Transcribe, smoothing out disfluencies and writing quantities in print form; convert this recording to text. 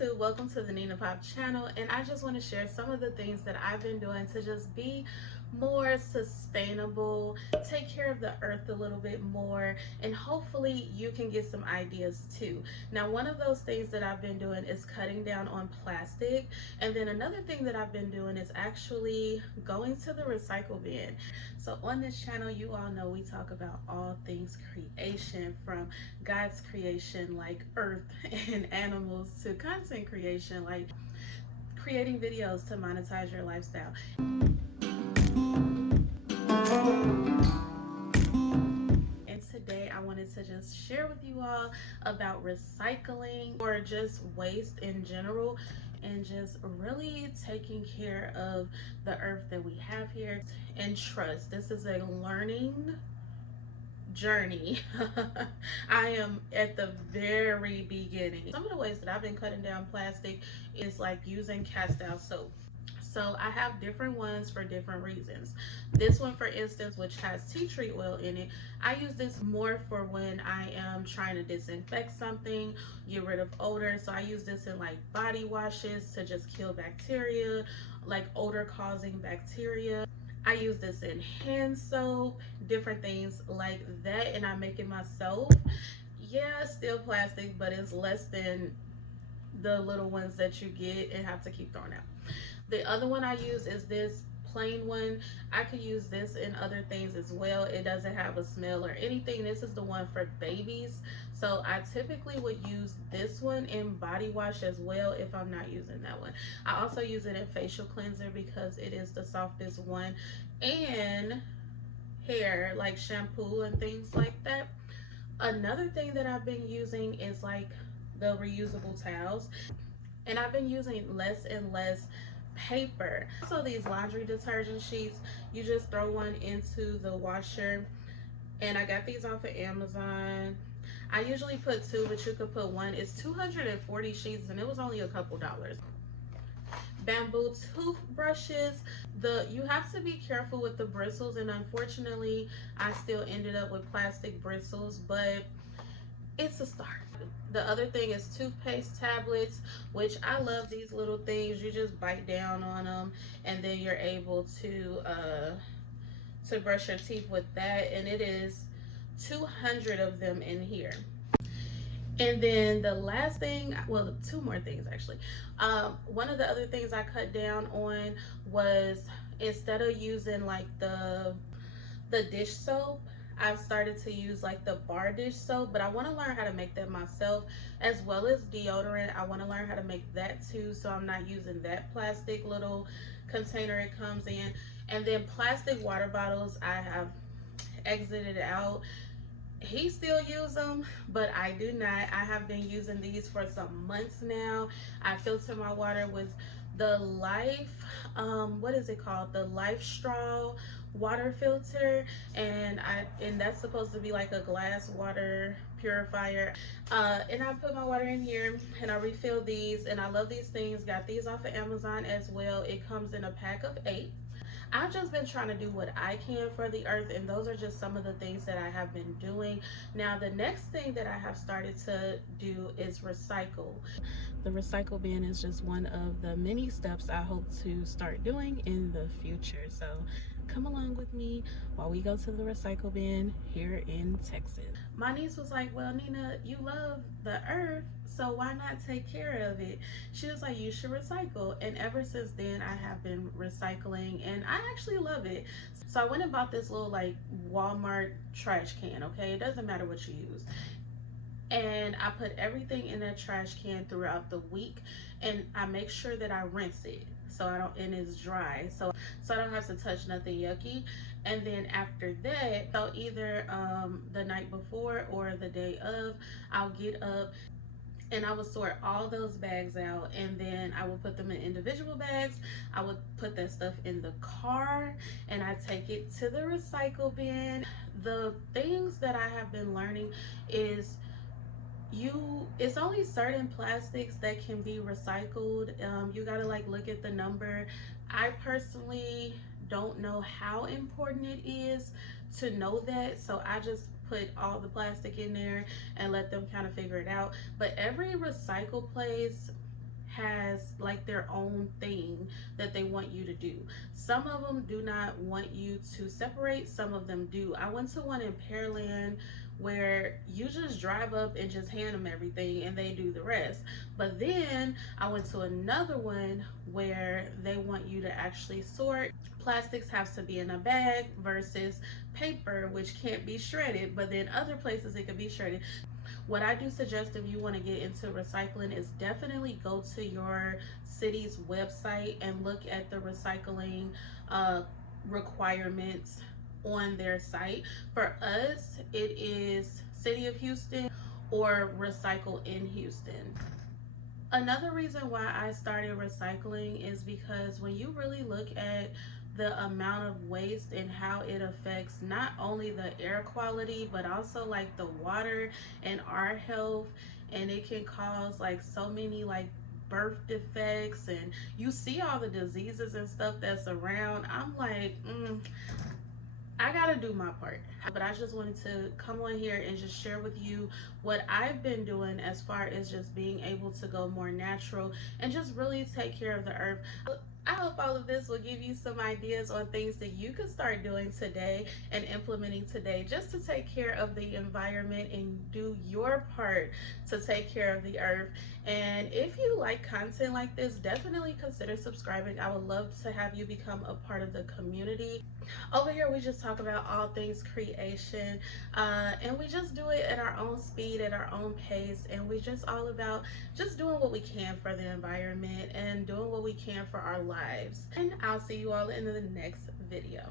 YouTube, welcome to the Nina Pop channel, and I just want to share some of the things that I've been doing to just be more sustainable, take care of the earth a little bit more, and hopefully you can get some ideas too. Now, one of those things that I've been doing is cutting down on plastic, and then another thing that I've been doing is actually going to the recycle bin. So on this channel, you all know we talk about all things creation, from God's creation like earth and animals to content creation like creating videos to monetize your lifestyle. And today I wanted to just share with you all about recycling or just waste in general, and just really taking care of the earth that we have here. And trust, this is a learning journey. I am at the very beginning. Some of the ways that I've been cutting down plastic is like using Castile soap. So I have different ones for different reasons. This one, for instance, which has tea tree oil in it, I use this more for when I am trying to disinfect something, get rid of odor. So I use this in like body washes to just kill bacteria, like odor causing bacteria. I use this in hand soap, different things like that, and I make it myself. Yeah, still plastic, but it's less than the little ones that you get and have to keep throwing out. The other one I use is this plain one. I could use this in other things as well. It doesn't have a smell or anything. This is the one for babies. So I typically would use this one in body wash as well if I'm not using that one. I also use it in facial cleanser because it is the softest one, and hair, like shampoo and things like that. Another thing that I've been using is like the reusable towels, and I've been using less and less paper. So these laundry detergent sheets, you just throw one into the washer, and I got these off of Amazon. I usually put two, but you could put one. It's 240 sheets and it was only a couple dollars. Bamboo toothbrushes, you have to be careful with the bristles, and unfortunately I still ended up with plastic bristles, but it's a start. The other thing is toothpaste tablets, which I love these little things. You just bite down on them and then you're able to brush your teeth with that, and it is 200 of them in here. And then the last thing, well, two more things actually. One of the other things I cut down on was, instead of using like the dish soap, I've started to use like the bar dish soap, but I want to learn how to make that myself, as well as deodorant. I want to learn how to make that too, so I'm not using that plastic little container it comes in. And then plastic water bottles, I have exited out. He still use them, but I do not. I have been using these for some months now. I filter my water with the what is it called, the Lifestraw water filter, and that's supposed to be like a glass water purifier. And I put my water in here and I refill these, and I love these things. Got these off of Amazon as well. It comes in a pack of 8. I've just been trying to do what I can for the earth, and those are just some of the things that I have been doing. Now, the next thing that I have started to do is recycle. The recycle bin is just one of the many steps I hope to start doing in the future. So come along with me while we go to the recycle bin here in Texas. My niece was like, well, Nina, you love the earth, so why not take care of it? She was like, you should recycle. And ever since then I have been recycling, and I actually love it. So I went and bought this little like Walmart trash can. Okay, it doesn't matter what you use, and I put everything in that trash can throughout the week, and I make sure that I rinse it so I don't, and it's dry, so I don't have to touch nothing yucky. And then after that, so either the night before or the day of, I'll get up and I would sort all those bags out, and then I would put them in individual bags. I would put that stuff in the car and I take it to the recycle bin. The things that I have been learning is it's only certain plastics that can be recycled. You gotta like look at the number. I personally don't know how important it is to know that, so I just put all the plastic in there and let them kind of figure it out. But every recycle place has like their own thing that they want you to do. Some of them do not want you to separate, some of them do. I went to one in Pearland where you just drive up and just hand them everything and they do the rest. But then I went to another one where they want you to actually sort. Plastics has to be in a bag versus paper, which can't be shredded, but then other places it could be shredded. What I do suggest if you want to get into recycling is definitely go to your city's website and look at the recycling requirements on their site. For us, it is City of Houston or Recycle in Houston. Another reason why I started recycling is because when you really look at the amount of waste and how it affects not only the air quality but also like the water and our health, and it can cause like so many like birth defects, and you see all the diseases and stuff that's around. I'm like, I gotta do my part. But I just wanted to come on here and just share with you what I've been doing as far as just being able to go more natural and just really take care of the earth. I hope all of this will give you some ideas on things that you can start doing today and implementing today just to take care of the environment and do your part to take care of the earth. And if you like content like this, definitely consider subscribing. I would love to have you become a part of the community. Over here, we just talk about all things creation, and we just do it at our own speed, at our own pace, and we just all about just doing what we can for the environment and doing what we can for our lives. And I'll see you all in the next video.